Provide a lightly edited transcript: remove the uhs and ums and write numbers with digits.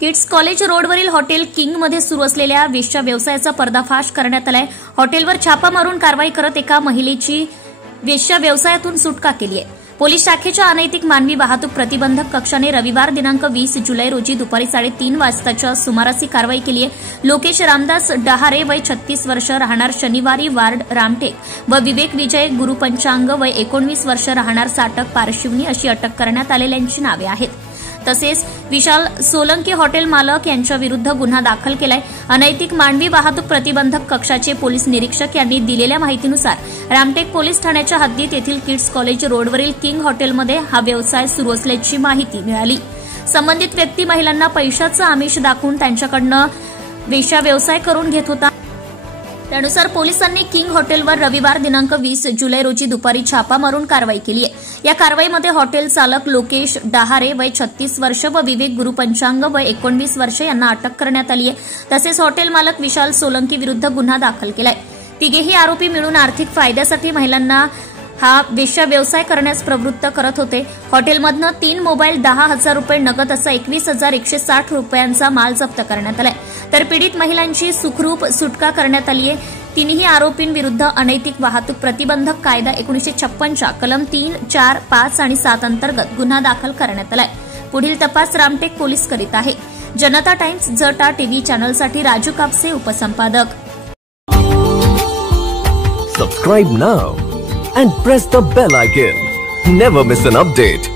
Kids college रोडवरील hotel किंगमध्ये सुरू असलेल्या वेश्या व्यवसायाचा पर्दाफाश करण्यात आलाय। हॉटेलवर छापा मारून कारवाई करत एका महिलेची वेश्या व्यवसायातून सुटका केली आहे। पोलीस शाखेच्या अनैतिक मानवी वाहतूक प्रतिबंधक कक्षाने रविवार दिनांक 20 जुलै रोजी दुपारी 3:30 वाजताच्या सुमारास ही कारवाई केली आहे। लोकेश रामदास डहारे वय 36 वर्ष राहणार शनिवारी वार्ड रामटेक व विवेक विजय गुरुपंचांग वय 19 वर्ष राहणार साटक पारशिवनी अशी अटक करण्यात आलेल्यांची नावे आहेत। तसेच विशाल सोलंकी हॉटेल मालक यांच्या विरुद्ध गुन्हा दाखल केलाय। अनैतिक मानवी वाहतूक प्रतिबंधक कक्षाचे पोलीस निरीक्षक यांनी दिलेल्या माहितीनुसार रामटेक पोलीस ठाण्याच्या हद्दीत येथील किड्स कॉलेज रोडवरील किंग हॉटेलमध्ये हा व्यवसाय सुरू असल्याची माहिती मिळाली। संबंधित व्यक्ती महिलांना पैशाचं आमिष दाखवून त्यांच्याकडनं वेश्या व्यवसाय करून घेत होता। त्यानुसार पोलिसांनी किंग हॉटेलवर रविवार दिनांक 20 जुलै रोजी दुपारी छापा मारून कारवाई केली आहे। या कारवाईमध्ये हॉटेल चालक लोकेश डहारे वय 36 वर्ष व विवेक गुरुपंचांग वय 19 वर्ष यांना अटक करण्यात आली आहे। तसेच हॉटेल मालक विशाल सोलंकी विरुद्ध गुन्हा दाखल केलाय। तिघेही आरोपी मिळून आर्थिक फायद्यासाठी महिलांना हा वेश्या व्यवसाय करण्यास प्रवृत्त करत होते। हॉटेलमधनं 3 मोबाईल, 10,000 रुपये नगद असा 21,160 रुपयांचा माल जप्त करण्यात आलाय। तर पीडित महिलांची सुखरूप सुटका करण्यात आली आहे। तिन्ही आरोपींविरुद्ध अनैतिक वाहतूक प्रतिबंधक कायदा 1956च्या कलम 3, 4, 5 आणि 7 अंतर्गत गुन्हा दाखल करण्यात आलाय। पुढील तपास रामटेक पोलीस करीत आहे। जनता टाइम्स जटा टीव्ही चॅनलसाठी राजू कापसे उपसंपादक। Subscribe now and press the bell icon. Never miss an update.